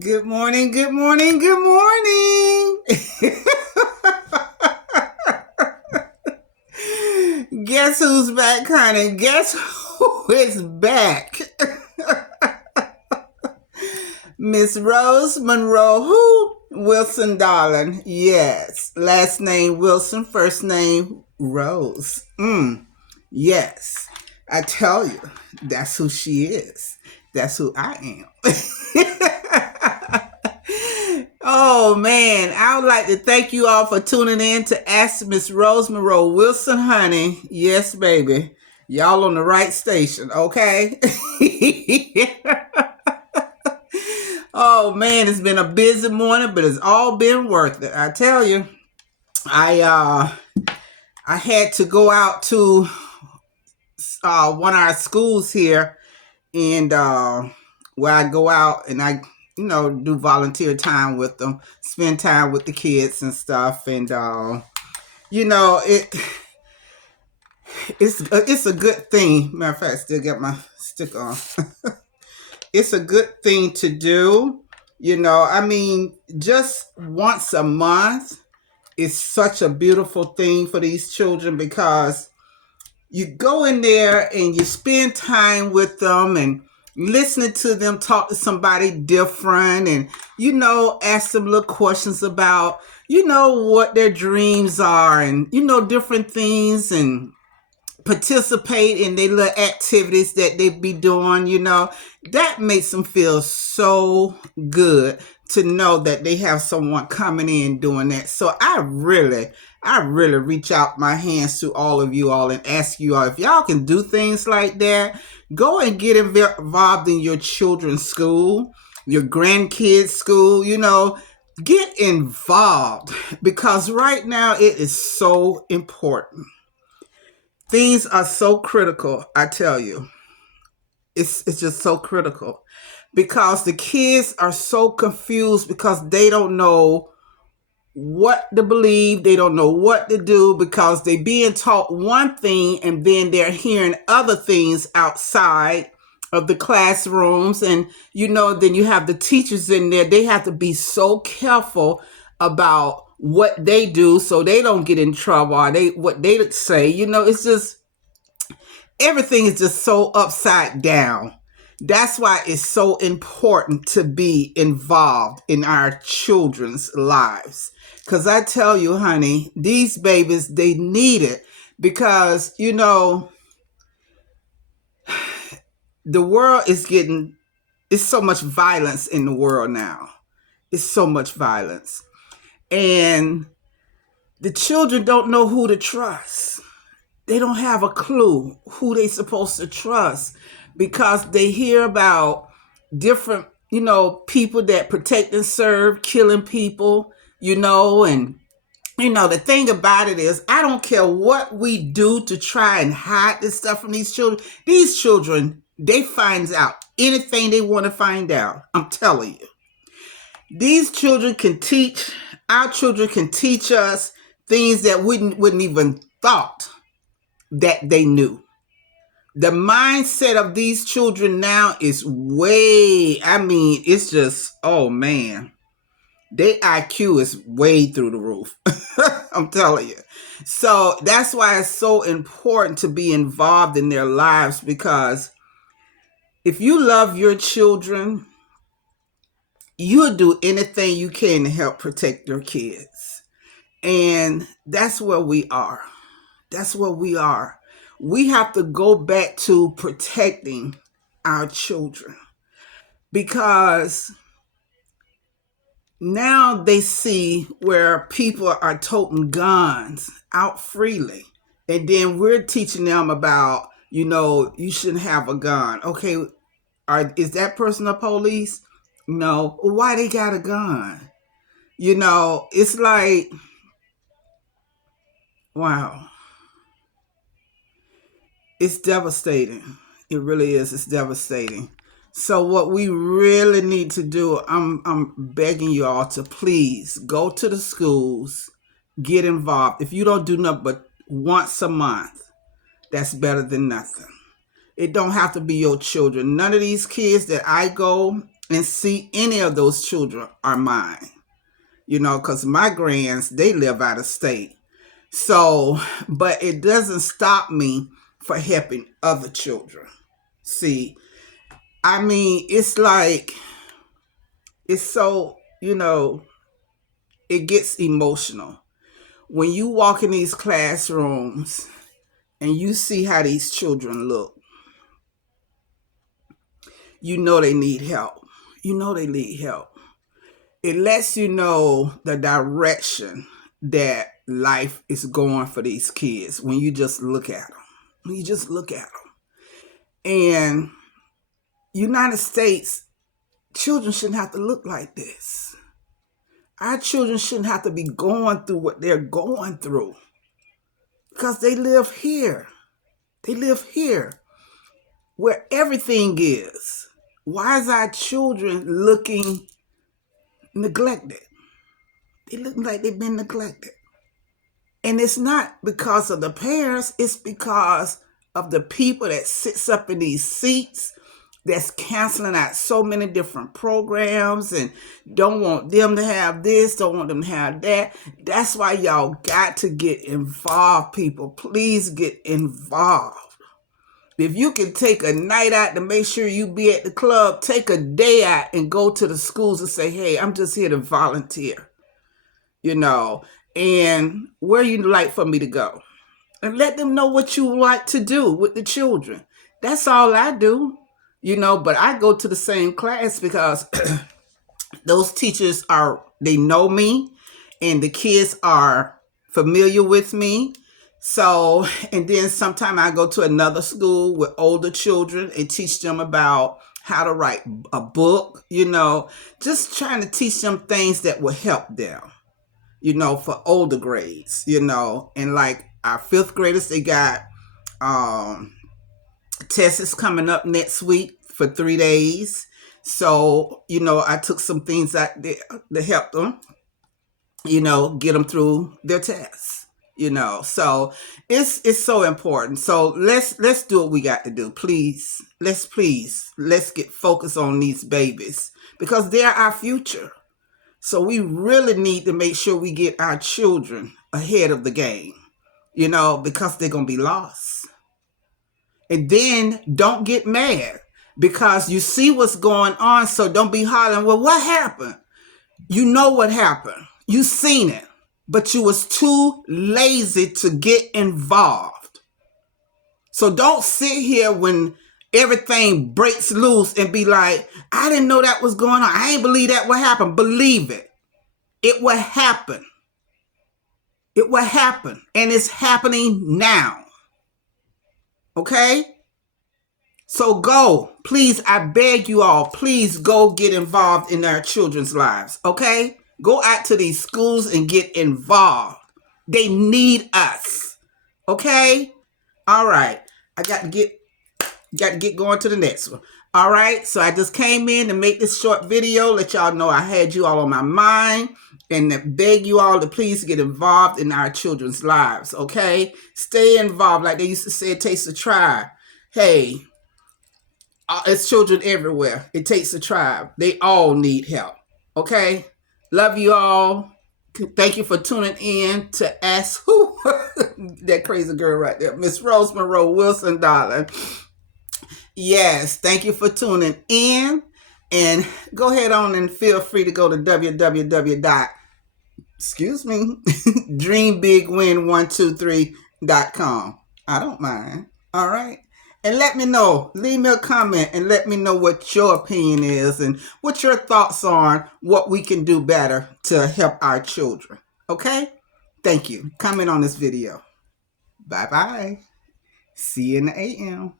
Good morning, good morning, good morning. Guess who's back, honey? Guess who is back? Miss Rose Monroe, who? Wilson, darling. Yes. Last name Wilson, first name Rose. Yes. I tell you, that's who she is. That's who I am. Oh man, I would like to thank you all for tuning in to Ask Miss Rose Monroe Wilson, honey. Yes, baby. Y'all on the right station, okay? Oh man, it's been a busy morning, but it's all been worth it. I tell you. I had to go out to one of our schools here, and where I go out and I do volunteer time with them, spend time with the kids and stuff, and you know it it's a good thing. Matter of fact, I still got my stick on. It's a good thing to do. I mean, just once a month is such a beautiful thing for these children, because you go in there and you spend time with them and listening to them talk to somebody different, and ask them little questions about what their dreams are, and different things, and participate in their little activities that they be doing. That makes them feel so good to know that they have someone coming in doing that. So I really reach out my hands to all of you all and ask you all, if y'all can do things like that, go and get involved in your children's school, your grandkids' school. Get involved, because right now it is so important. Things are so critical, I tell you. It's just so critical, because the kids are so confused, because they don't know what to believe, they don't know what to do, because they being taught one thing and then they're hearing other things outside of the classrooms. And then you have the teachers in there, they have to be so careful about what they do so they don't get in trouble, or what they say. It's just, everything is just so upside down. That's why it's so important to be involved in our children's lives. Because I tell you, honey, these babies, they need it, because, the world is it's so much violence in the world now. It's so much violence. And the children don't know who to trust. They don't have a clue who they supposed to trust, because they hear about different, people that protect and serve, killing people, and the thing about it is, I don't care what we do to try and hide this stuff from these children. These children, they find out anything they want to find out. I'm telling you. These children can teach, our children can teach us things that we wouldn't even thought that they knew. The mindset of these children now is it's just, oh man, their IQ is way through the roof. I'm telling you. So that's why it's so important to be involved in their lives, because if you love your children, you'll do anything you can to help protect your kids. And that's where we are. That's where we are. We have to go back to protecting our children, because now they see where people are toting guns out freely. And then we're teaching them about, you shouldn't have a gun. Okay, is that person a police? No. Why they got a gun? It's like, wow. It's devastating. It really is. It's devastating. So what we really need to do, I'm begging you all to please go to the schools, get involved. If you don't do nothing but once a month, that's better than nothing. It don't have to be your children. None of these kids that I go and see any of those children are mine. You know, because my grands, they live out of state. So, but it doesn't stop me for helping other children. See, I mean, it's like, it's so, you know, it gets emotional. When you walk in these classrooms and you see how these children look, you know they need help. You know they need help. It lets you know the direction that life is going for these kids when you just look at them. When you just look at them. And United States, children shouldn't have to look like this. Our children shouldn't have to be going through what they're going through because they live here. They live here where everything is. Why is our children looking neglected? They look like they've been neglected. And it's not because of the parents, it's because of the people that sits up in these seats that's canceling out so many different programs and don't want them to have this, don't want them to have that. That's why y'all got to get involved, people. Please get involved. If you can take a night out to make sure you be at the club, take a day out and go to the schools and say, hey, I'm just here to volunteer, you know, and where you'd like for me to go. And let them know what you like to do with the children. That's all I do, you know, but I go to the same class because those teachers they know me and the kids are familiar with me. So, and then sometime I go to another school with older children and teach them about how to write a book, you know, just trying to teach them things that will help them, you know, for older grades, you know. And like our 5th graders, they got tests coming up next week for 3 days. So, you know, I took some things out there to help them, you know, get them through their tests. You know, so it's so important. So let's do what we got to do. Please, let's get focused on these babies because they're our future. So we really need to make sure we get our children ahead of the game, you know, because they're going to be lost. And then don't get mad because you see what's going on. So don't be hollering, well, what happened? You know what happened. You seen it. But you was too lazy to get involved. So don't sit here when everything breaks loose and be like, I didn't know that was going on. I ain't believe that would happen. Believe it. It will happen. It will happen. And it's happening now. Okay? So go. Please, I beg you all, please go get involved in our children's lives. Okay? Go out to these schools and get involved. They need us. Okay? All right. I got to get going to the next one. All right. So I just came in to make this short video. Let y'all know I had you all on my mind and beg you all to please get involved in our children's lives. Okay? Stay involved. Like they used to say, it takes a tribe. Hey, it's children everywhere. It takes a tribe. They all need help. Okay? Love you all. Thank you for tuning in to Ask Who. That crazy girl right there. Miss Rose Monroe Wilson, darling. Yes, thank you for tuning in. And go ahead on and feel free to go to dreambigwin123.com. I don't mind. All right. And let me know, leave me a comment and let me know what your opinion is and what your thoughts are on what we can do better to help our children. Okay? Thank you. Comment on this video. Bye-bye. See you in the AM.